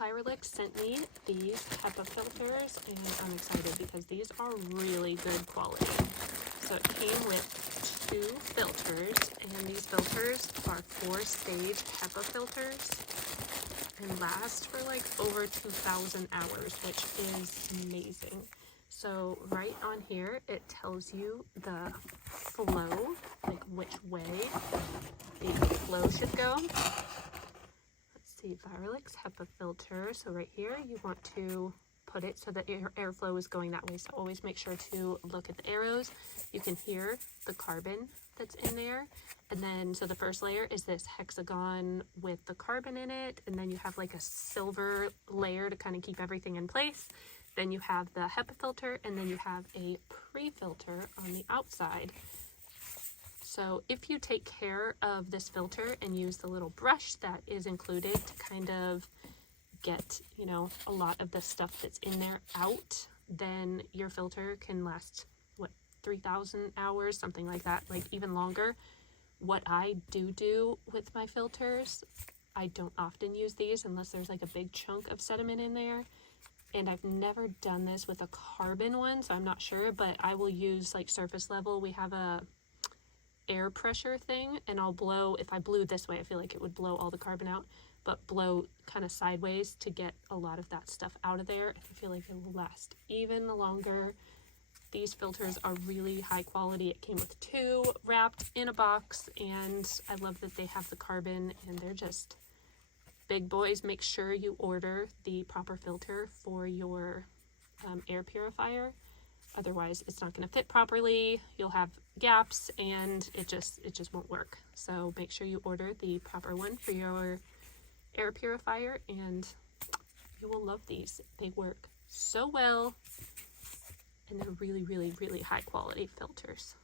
Firelix sent me these HEPA filters, and I'm excited because these are really good quality. So it came with 2 filters, and these filters are 4-stage HEPA filters and last for like over 2,000 hours, which is amazing. So right on here, it tells you the flow, like which way the flow should go. Let's see, Firelix HEPA filter. So right here, you want to put it so that your airflow is going that way. So always make sure to look at the arrows. You can hear the carbon that's in there. And then, so the first layer is this hexagon with the carbon in it. And then you have like a silver layer to kind of keep everything in place. Then you have the HEPA filter, and then you have a pre-filter on the outside. So if you take care of this filter and use the little brush that is included to kind of get, you know, a lot of the stuff that's in there out, then your filter can last, what, 3,000 hours, something like that, like even longer. What I do with my filters, I don't often use these unless there's like a big chunk of sediment in there. And I've never done this with a carbon one, so I'm not sure, but I will use like surface level. We have a air pressure thing, and I'll blow, if I blew this way, I feel like it would blow all the carbon out, but blow kind of sideways to get a lot of that stuff out of there. I feel like it will last even longer. These filters are really high quality. It came with 2 wrapped in a box, and I love that they have the carbon, and they're just big boys. Make sure you order the proper filter for your air purifier. Otherwise, it's not going to fit properly. You'll have gaps, and it just won't work. So make sure you order the proper one for your air purifier, and you will love these. They work so well, and they're really, really, really high quality filters.